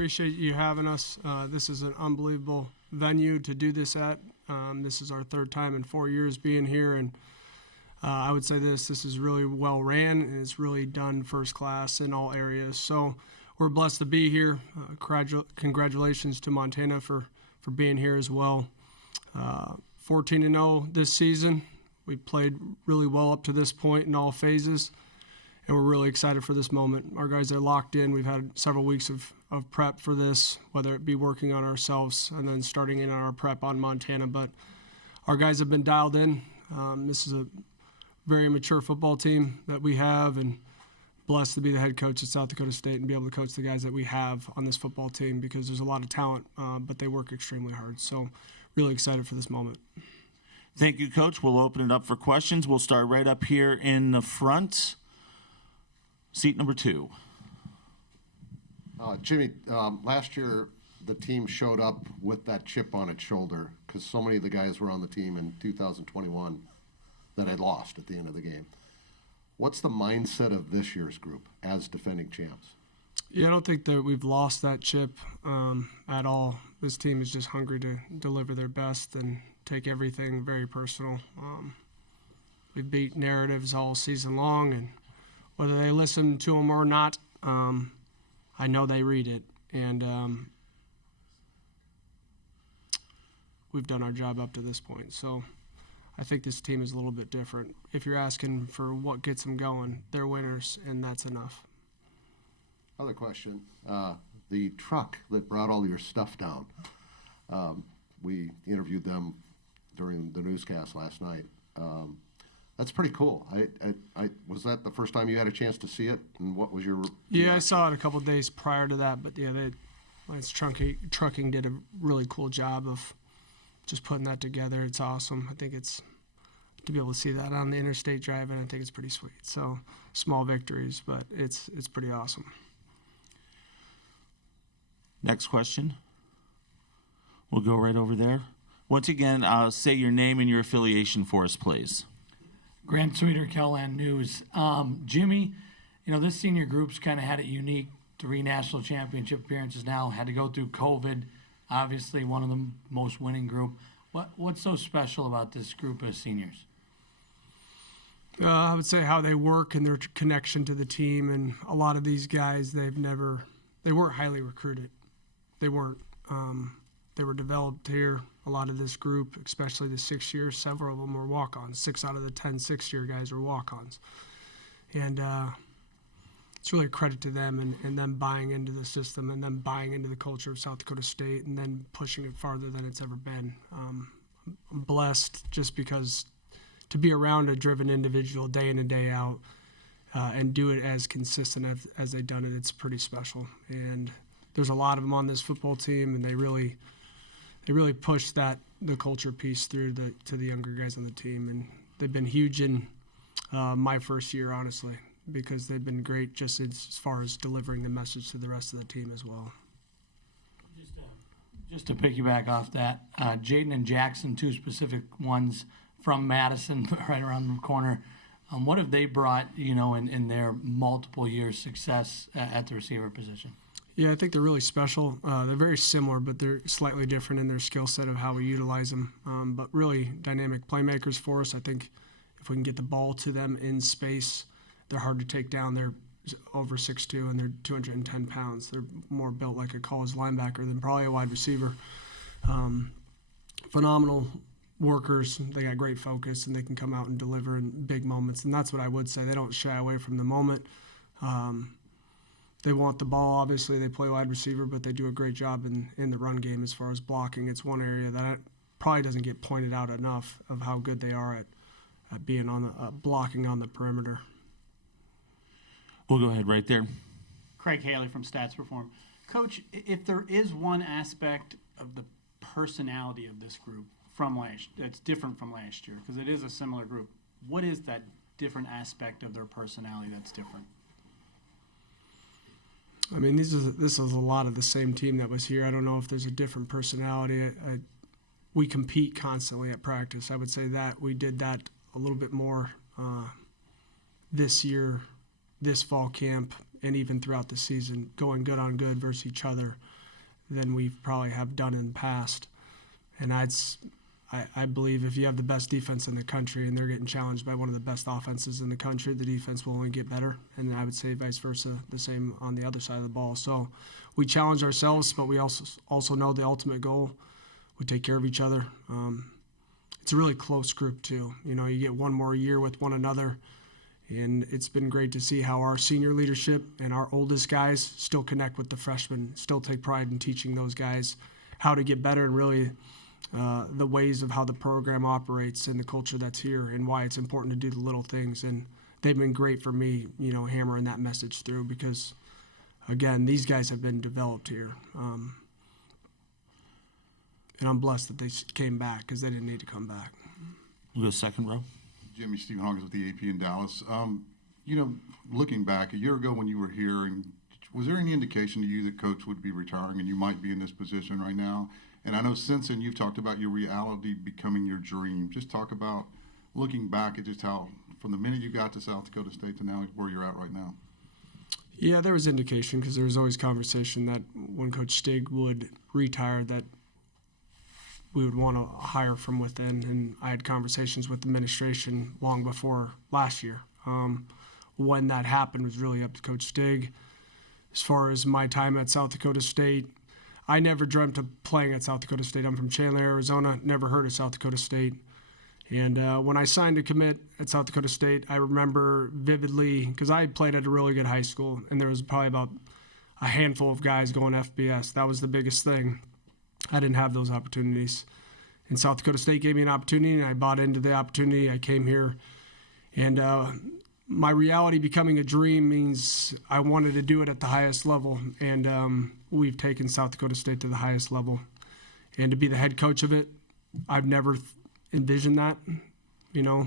appreciate you having us. This is an unbelievable venue to do this at. This is our third time in 4 years being here, and I would say this is really well ran, and it's really done first class in all areas. So we're blessed to be here. Congratulations to Montana for being here as well. 14-0 this season. We played really well up to this point in all phases, and we're really excited for this moment. Our guys are locked in. We've had several weeks of prep for this, whether it be working on ourselves and then starting in our prep on Montana. But our guys have been dialed in. This is a very mature football team that we have, and blessed to be the head coach at South Dakota State and be able to coach the guys that we have on this football team, because there's a lot of talent, but they work extremely hard. So really excited for this moment. Thank you, Coach. We'll open it up for questions. We'll start right up here in the front. Seat number 2. Jimmy, last year the team showed up with that chip on its shoulder because so many of the guys were on the team in 2021 that had lost at the end of the game. What's the mindset of this year's group as defending champs? Yeah, I don't think that we've lost that chip at all. This team is just hungry to deliver their best and take everything very personal. We beat narratives all season long, and whether they listen to them or not, I know they read it, and we've done our job up to this point. So I think this team is a little bit different. If you're asking for what gets them going, they're winners, and that's enough. Other question, the truck that brought all your stuff down, we interviewed them during the newscast last night. That's pretty cool. I was that the first time you had a chance to see it, and what was your? Yeah, I saw it a couple of days prior to that, but yeah, trucking did a really cool job of just putting that together. It's awesome. I think it's to be able to see that on the interstate driving. I think it's pretty sweet. So small victories, but it's pretty awesome. Next question. We'll go right over there. Once again, say your name and your affiliation for us, please. Grant Sweeter, Kelland News. Jimmy, this senior group's kind of had it unique. 3 national championship appearances now. Had to go through COVID. Obviously, one of the most winning group. What's so special about this group of seniors? I would say how they work and their connection to the team. And a lot of these guys, they weren't highly recruited. They weren't. They were developed here. A lot of this group, especially the 6 years, several of them were walk-ons. 6 out of the 10 6-year guys were walk-ons. And it's really a credit to them and them buying into the system and them buying into the culture of South Dakota State and then pushing it farther than it's ever been. I'm blessed just because to be around a driven individual day in and day out and do it as consistent as they've done it, it's pretty special. And there's a lot of them on this football team, and they really push the culture piece through to the younger guys on the team, and they've been huge in my first year, honestly, because they've been great just as far as delivering the message to the rest of the team as well. Just to piggyback off that, Jaden and Jackson, 2 specific ones from Madison, right around the corner. What have they brought, in their multiple years success at the receiver position? Yeah, I think they're really special. They're very similar, but they're slightly different in their skill set of how we utilize them. But really dynamic playmakers for us. I think if we can get the ball to them in space, they're hard to take down. They're over 6'2", and they're 210 pounds. They're more built like a college linebacker than probably a wide receiver. Phenomenal workers. They got great focus, and they can come out and deliver in big moments. And that's what I would say. They don't shy away from the moment. They want the ball, obviously. They play wide receiver, but they do a great job in the run game as far as blocking. It's one area that probably doesn't get pointed out enough of how good they are at being on the blocking on the perimeter. We'll go ahead right there. Craig Haley from Stats Reform. Coach, if there is one aspect of the personality of this group that's different from last year, because it is a similar group, what is that different aspect of their personality that's different? I mean, this is a lot of the same team that was here. I don't know if there's a different personality. We compete constantly at practice. I would say that we did that a little bit more this year, this fall camp, and even throughout the season, going good on good versus each other than we probably have done in the past. And I believe if you have the best defense in the country and they're getting challenged by one of the best offenses in the country, the defense will only get better. And I would say vice versa, the same on the other side of the ball. So we challenge ourselves, but we also know the ultimate goal. We take care of each other. It's a really close group too. You know, you get one more year with one another, and it's been great to see how our senior leadership and our oldest guys still connect with the freshmen, still take pride in teaching those guys how to get better and really the ways of how the program operates and the culture that's here and why it's important to do the little things. And they've been great for me, you know, hammering that message through because, again, these guys have been developed here. And I'm blessed that they came back because they didn't need to come back. We'll go second row. Jimmy, Stephen Hawkins with the AP in Dallas. You know, looking back, a year ago when you were here, and was there any indication to you that Coach would be retiring and you might be in this position right now? And I know since then you've talked about your reality becoming your dream. Just talk about looking back at just how, from the minute you got to South Dakota State to now where you're at right now. Yeah, there was indication because there was always conversation that when Coach Stig would retire that we would want to hire from within. And I had conversations with the administration long before last year. When that happened was really up to Coach Stig. As far as my time at South Dakota State, I never dreamt of playing at South Dakota State. I'm from Chandler, Arizona, never heard of South Dakota State. And when I signed to commit at South Dakota State, I remember vividly, because I played at a really good high school, and there was probably about a handful of guys going FBS. That was the biggest thing. I didn't have those opportunities. And South Dakota State gave me an opportunity, and I bought into the opportunity. I came here, and my reality becoming a dream means I wanted to do it at the highest level, and we've taken South Dakota State to the highest level. And to be the head coach of it, I've never envisioned that. You know,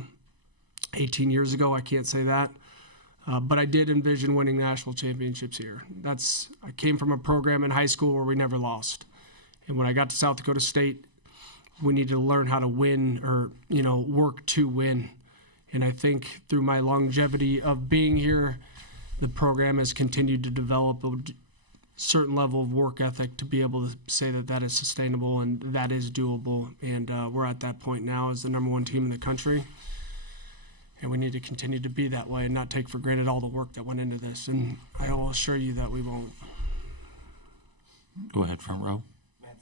18 years ago, I can't say that. But I did envision winning national championships here. I came from a program in high school where we never lost. And when I got to South Dakota State, we needed to learn how to win or, you know, work to win. And I think through my longevity of being here, the program has continued to develop a certain level of work ethic to be able to say that that is sustainable and that is doable. And we're at that point now as the #1 team in the country. And we need to continue to be that way and not take for granted all the work that went into this. And I will assure you that we won't. Go ahead, front row.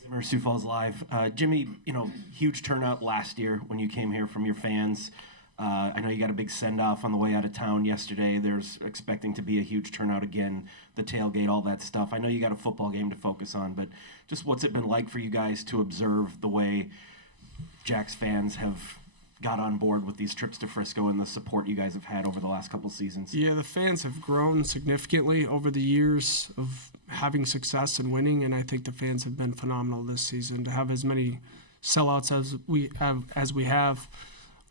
Zimmer, Sioux Falls Live. Jimmy, you know, huge turnout last year when you came here from your fans. I know you got a big send-off on the way out of town yesterday. There's expecting to be a huge turnout again, the tailgate, all that stuff. I know you got a football game to focus on, but just what's it been like for you guys to observe the way Jack's fans have got on board with these trips to Frisco and the support you guys have had over the last couple seasons? Yeah, the fans have grown significantly over the years of having success and winning, and I think the fans have been phenomenal this season. To have as many sellouts as we have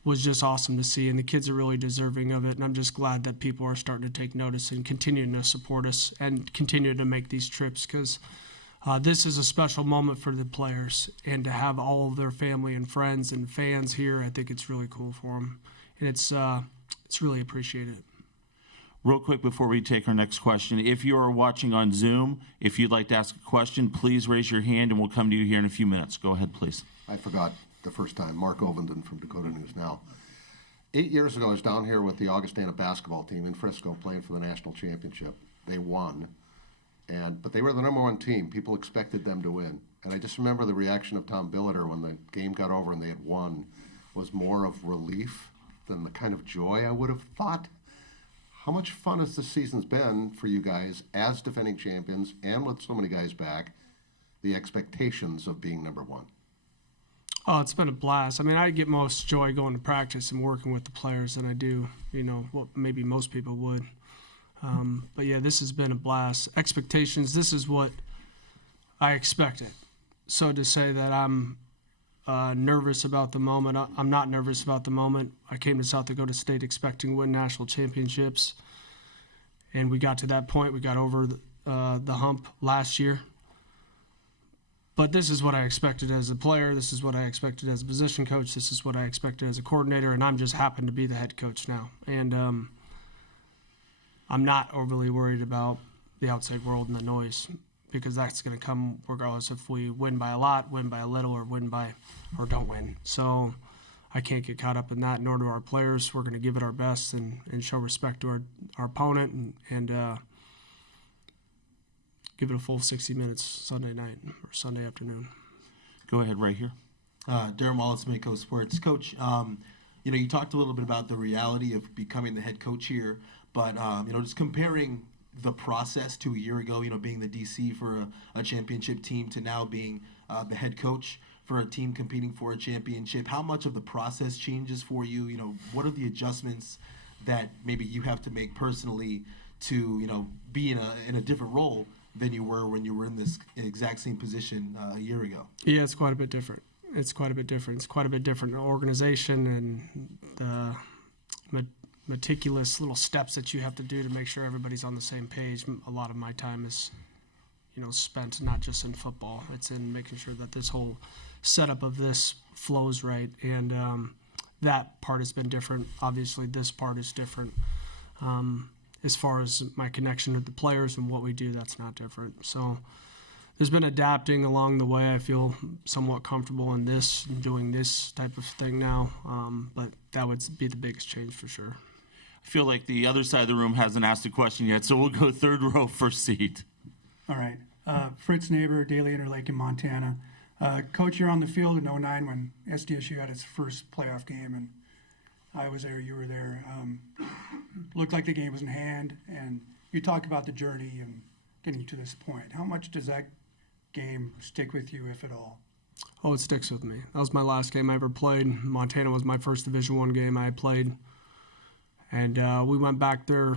was just awesome to see, and the kids are really deserving of it, and I'm just glad that people are starting to take notice and continuing to support us and continue to make these trips because this is a special moment for the players, and to have all of their family and friends and fans here, I think it's really cool for them, and it's really appreciated. Real quick before we take our next question, if you are watching on Zoom, if you'd like to ask a question, please raise your hand and we'll come to you here in a few minutes. Go ahead, please. I forgot the first time. Mark Ovenden from Dakota News Now. 8 years ago, I was down here with the Augustana basketball team in Frisco playing for the national championship. They won, but they were the #1 team. People expected them to win. And I just remember the reaction of Tom Billiter when the game got over and they had won was more of relief than the kind of joy I would have thought. How much fun has this season's been for you guys as defending champions and with so many guys back, the expectations of being #1? Oh, it's been a blast. I mean, I get most joy going to practice and working with the players than I do, you know, what maybe most people would. But yeah, this has been a blast. Expectations, this is what I expected. So to say that I'm nervous about the moment, I'm not nervous about the moment. I came to South Dakota State expecting to win national championships, and we got to that point. We got over the hump last year. But this is what I expected as a player. This is what I expected as a position coach. This is what I expected as a coordinator, and I'm just happen to be the head coach now. And I'm not overly worried about the outside world and the noise, because that's going to come regardless if we win by a lot, win by a little, or or don't win. So I can't get caught up in that, nor do our players. We're going to give it our best and show respect to our opponent and give it a full 60 minutes Sunday night or Sunday afternoon. Go ahead, right here. Darren Wallace, Mako Sports. Coach, you talked a little bit about the reality of becoming the head coach here, but, just comparing the process to a year ago, being the DC for a championship team to now being the head coach for a team competing for a championship, how much of the process changes for you? What are the adjustments that maybe you have to make personally to, be in a different role than you were when you were in this exact same position a year ago? Yeah, it's quite a bit different. It's quite a bit different organization and the meticulous little steps that you have to do to make sure everybody's on the same page. A lot of my time is, spent not just in football. It's in making sure that this whole setup of this flows right. And that part has been different. Obviously, this part is different. As far as my connection with the players and what we do, that's not different. So there's been adapting along the way. I feel somewhat comfortable in this and doing this type of thing now, but that would be the biggest change for sure. I feel like the other side of the room hasn't asked a question yet, so we'll go third row, first seat. All right. Fritz Neighbor, Daily Interlake in Montana. Coach, you're on the field in 09 when SDSU had its first playoff game, and I was there, you were there. Looked like the game was in hand, and you talk about the journey and getting to this point. How much does that game stick with you, if at all? Oh, it sticks with me. That was my last game I ever played. Montana was my first Division I game I played. And we went back there,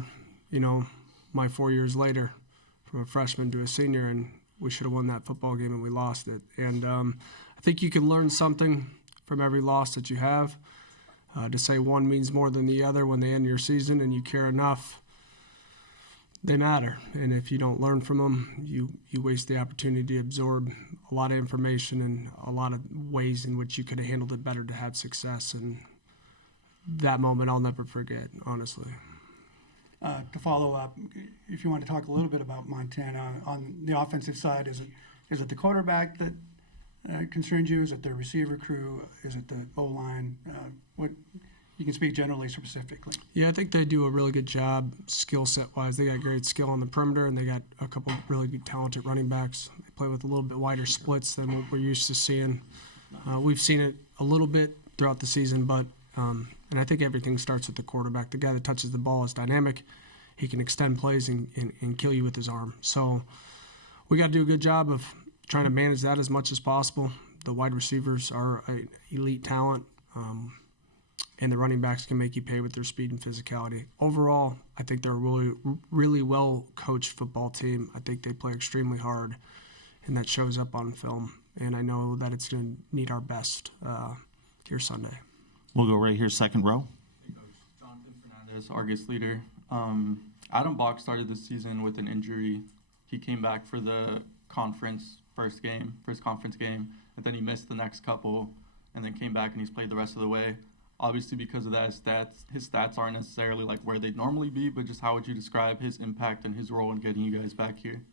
my 4 years later, from a freshman to a senior, and we should have won that football game, and we lost it. And I think you can learn something from every loss that you have. To say one means more than the other when they end your season and you care enough, they matter. And if you don't learn from them, you waste the opportunity to absorb a lot of information and a lot of ways in which you could have handled it better to have success. And that moment I'll never forget, honestly. To follow up, if you want to talk a little bit about Montana, on the offensive side, is it the quarterback that concerns you? Is it the receiver crew? Is it the O-line? What you can speak generally, specifically. Yeah, I think they do a really good job skill set wise. They got great skill on the perimeter, and they got a couple really good, talented running backs. They play with a little bit wider splits than what we're used to seeing. We've seen it a little bit throughout the season, but and I think everything starts with the quarterback. The guy that touches the ball is dynamic. He can extend plays and kill you with his arm. So we got to do a good job of trying to manage that as much as possible. The wide receivers are an elite talent, and the running backs can make you pay with their speed and physicality. Overall, I think they're a really, really well-coached football team. I think they play extremely hard, and that shows up on film. And I know that it's going to need our best here Sunday. We'll go right here, second row. Jonathan Fernandez, Argus leader. Adam Bach started the season with an injury. He came back for the first conference game, and then he missed the next couple, and then came back and he's played the rest of the way. Obviously, because of that, his stats aren't necessarily like where they'd normally be, but just how would you describe his impact and his role in getting you guys back here?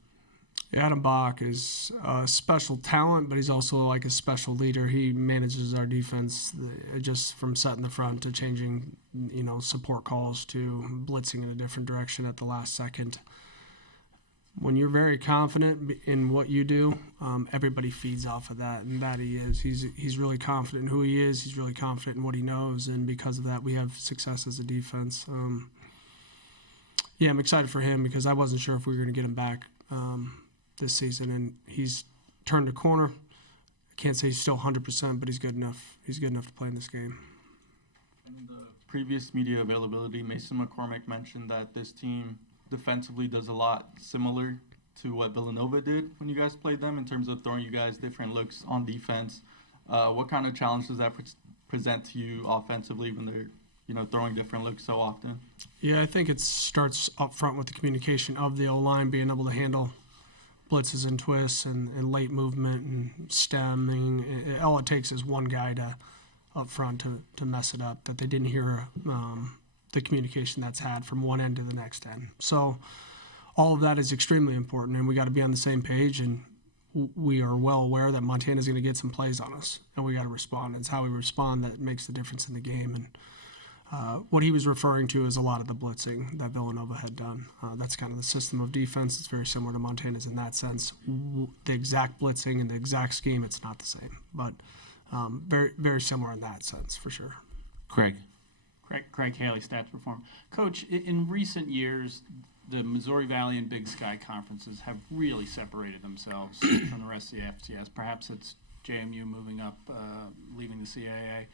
Adam Bach is a special talent, but he's also like a special leader. He manages our defense just from setting the front to changing, support calls to blitzing in a different direction at the last second. When you're very confident in what you do, everybody feeds off of that, and that he is. He's really confident in who he is. He's really confident in what he knows, and because of that, we have success as a defense. I'm excited for him because I wasn't sure if we were going to get him back this season, and he's turned a corner. I can't say he's still 100%, but he's good enough. He's good enough to play in this game. In the previous media availability, Mason McCormick mentioned that this team defensively does a lot similar to what Villanova did when you guys played them in terms of throwing you guys different looks on defense. What kind of challenge does that present to you offensively when they're throwing different looks so often? Yeah, I think it starts up front with the communication of the O-line, being able to handle blitzes and twists and late movement and stemming. All it takes is one guy to up front to mess it up, that they didn't hear the communication that's had from one end to the next end. So all of that is extremely important, and we got to be on the same page, and we are well aware that Montana's going to get some plays on us, and we got to respond. It's how we respond that makes the difference in the game. And what he was referring to is a lot of the blitzing that Villanova had done. That's kind of the system of defense. It's very similar to Montana's in that sense. The exact blitzing and the exact scheme, it's not the same, but very, very similar in that sense for sure. Craig. Craig Haley, Stats Perform. Coach, in recent years, the Missouri Valley and Big Sky conferences have really separated themselves from the rest of the FCS. Perhaps it's JMU moving up, leaving the CAA.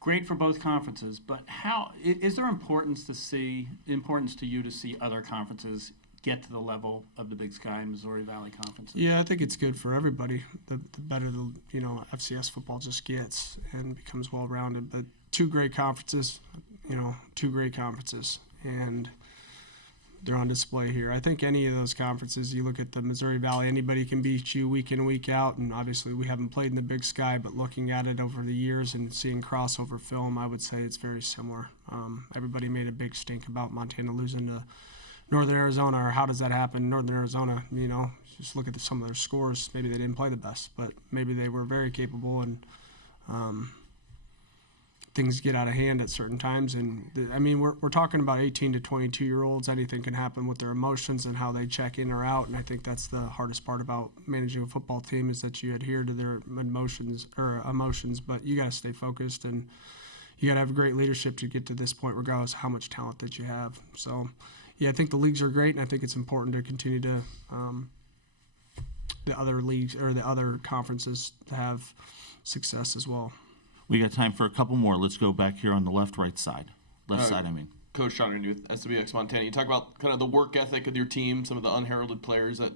Great for both conferences, but how is there importance to you to see other conferences get to the level of the Big Sky and Missouri Valley conferences? Yeah, I think it's good for everybody. The better the FCS football just gets and becomes well rounded. But two great conferences, and they're on display here. I think any of those conferences, you look at the Missouri Valley, anybody can beat you week in, week out, and obviously we haven't played in the Big Sky, but looking at it over the years and seeing crossover film, I would say it's very similar. Everybody made a big stink about Montana losing to Northern Arizona, or how does that happen? Northern Arizona, just look at some of their scores. Maybe they didn't play the best, but maybe they were very capable, and things get out of hand at certain times. And we're talking about 18 to 22-year-olds. Anything can happen with their emotions and how they check in or out. And I think that's the hardest part about managing a football team, is that you adhere to their emotions, but you got to stay focused, and you got to have great leadership to get to this point, regardless of how much talent that you have. So, yeah, I think the leagues are great, and I think it's important to continue to the other leagues or the other conferences to have success as well. We got time for a couple more. Let's go back here on the right side. Coach Sean Randy with SWX Montana. You talk about kind of the work ethic of your team, some of the unheralded players that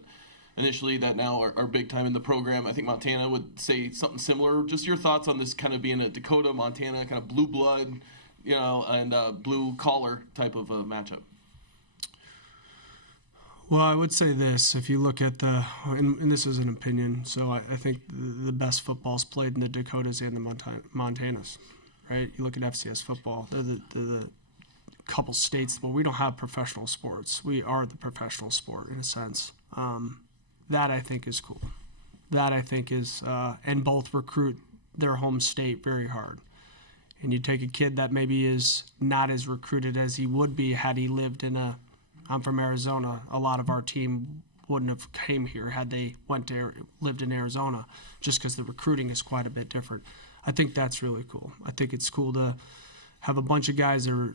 initially that now are big time in the program. I think Montana would say something similar. Just your thoughts on this kind of being a Dakota, Montana, kind of blue blood, and blue collar type of a matchup. Well, I would say this. If you look at and this is an opinion, so I think the best football is played in the Dakotas and the Montanas, right? You look at FCS football, they're the couple states, but we don't have professional sports. We are the professional sport in a sense. That I think is cool. That I think is, and both recruit their home state very hard. And you take a kid that maybe is not as recruited as he would be had he lived in I'm from Arizona. A lot of our team wouldn't have came here had they lived in Arizona, just because the recruiting is quite a bit different. I think that's really cool. I think it's cool to have a bunch of guys that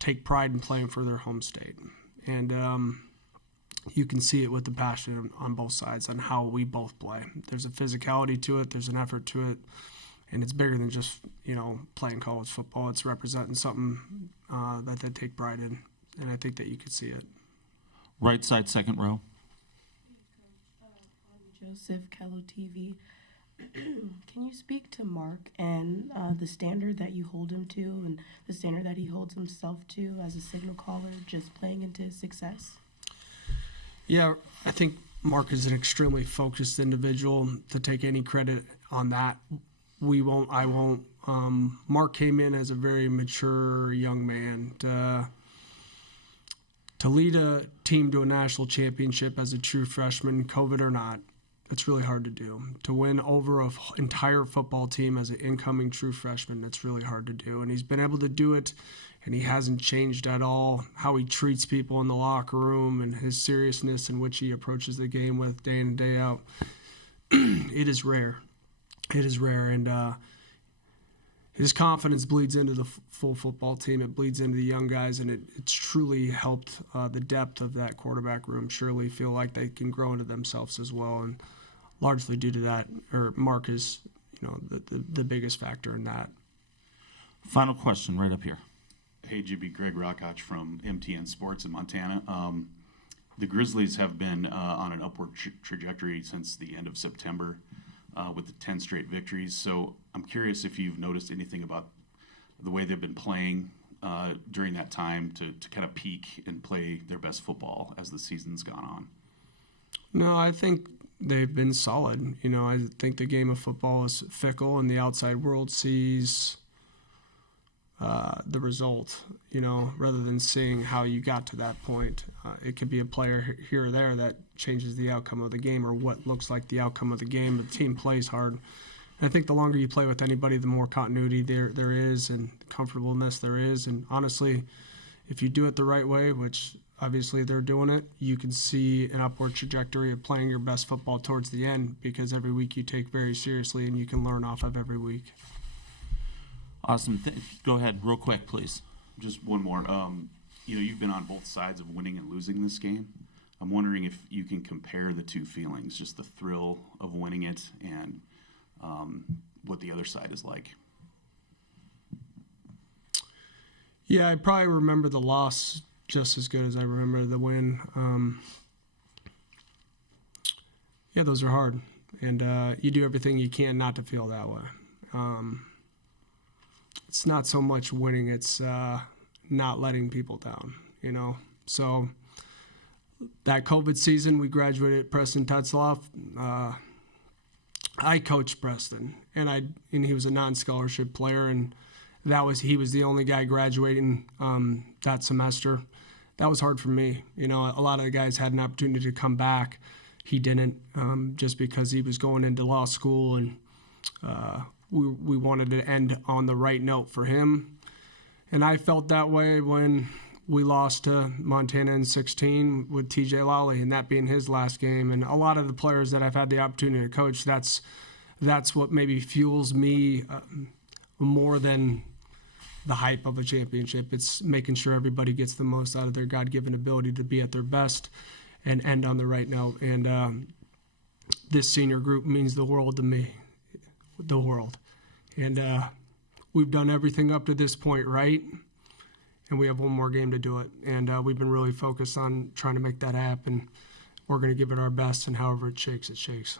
take pride in playing for their home state. And you can see it with the passion on both sides on how we both play. There's a physicality to it. There's an effort to it. And it's bigger than just, playing college football. It's representing something that they take pride in. And I think that you could see it. Right side, second row. Joseph, Kello TV. Can you speak to Mark and the standard that you hold him to and the standard that he holds himself to as a signal caller, just playing into his success? Yeah, I think Mark is an extremely focused individual. To take any credit on that, I won't. Mark came in as a very mature young man. To lead a team to a national championship as a true freshman, COVID or not, it's really hard to do. To win over an entire football team as an incoming true freshman, that's really hard to do. And he's been able to do it, and he hasn't changed at all how he treats people in the locker room and his seriousness in which he approaches the game with day in and day out. It is rare. It is rare, and his confidence bleeds into the full football team. It bleeds into the young guys, and it's truly helped the depth of that quarterback room surely feel like they can grow into themselves as well. And largely due to that, Mark is, the biggest factor in that. Final question right up here. Hey, GB, Greg Rockach from MTN Sports in Montana. The Grizzlies have been on an upward trajectory since the end of September with the 10 straight victories. So I'm curious if you've noticed anything about the way they've been playing during that time to kind of peak and play their best football as the season's gone on. No, I think they've been solid. I think the game of football is fickle, and the outside world sees the result, rather than seeing how you got to that point. It could be a player here or there that changes the outcome of the game, or what looks like the outcome of the game. The team plays hard. And I think the longer you play with anybody, the more continuity there is and comfortableness there is. And honestly, if you do it the right way, which obviously they're doing it, you can see an upward trajectory of playing your best football towards the end, because every week you take very seriously and you can learn off of every week. Awesome. Go ahead, real quick, please. Just one more. You've been on both sides of winning and losing this game. I'm wondering if you can compare the two feelings, just the thrill of winning it and what the other side is like. Yeah, I probably remember the loss just as good as I remember the win. Yeah, those are hard. And you do everything you can not to feel that way. It's not so much winning, it's not letting people down, So that COVID season, we graduated Preston Tetzloff. I coached Preston, and he was a non-scholarship player, and he was the only guy graduating that semester. That was hard for me. A lot of the guys had an opportunity to come back. He didn't, just because he was going into law school, and we wanted to end on the right note for him. And I felt that way when we lost to Montana in 16 with TJ Lawley, and that being his last game. And a lot of the players that I've had the opportunity to coach, that's what maybe fuels me more than the hype of a championship. It's making sure everybody gets the most out of their God-given ability to be at their best and end on the right note. And this senior group means the world to me, the world. And we've done everything up to this point right, and we have one more game to do it. And we've been really focused on trying to make that happen. We're going to give it our best, and however it shakes, it shakes.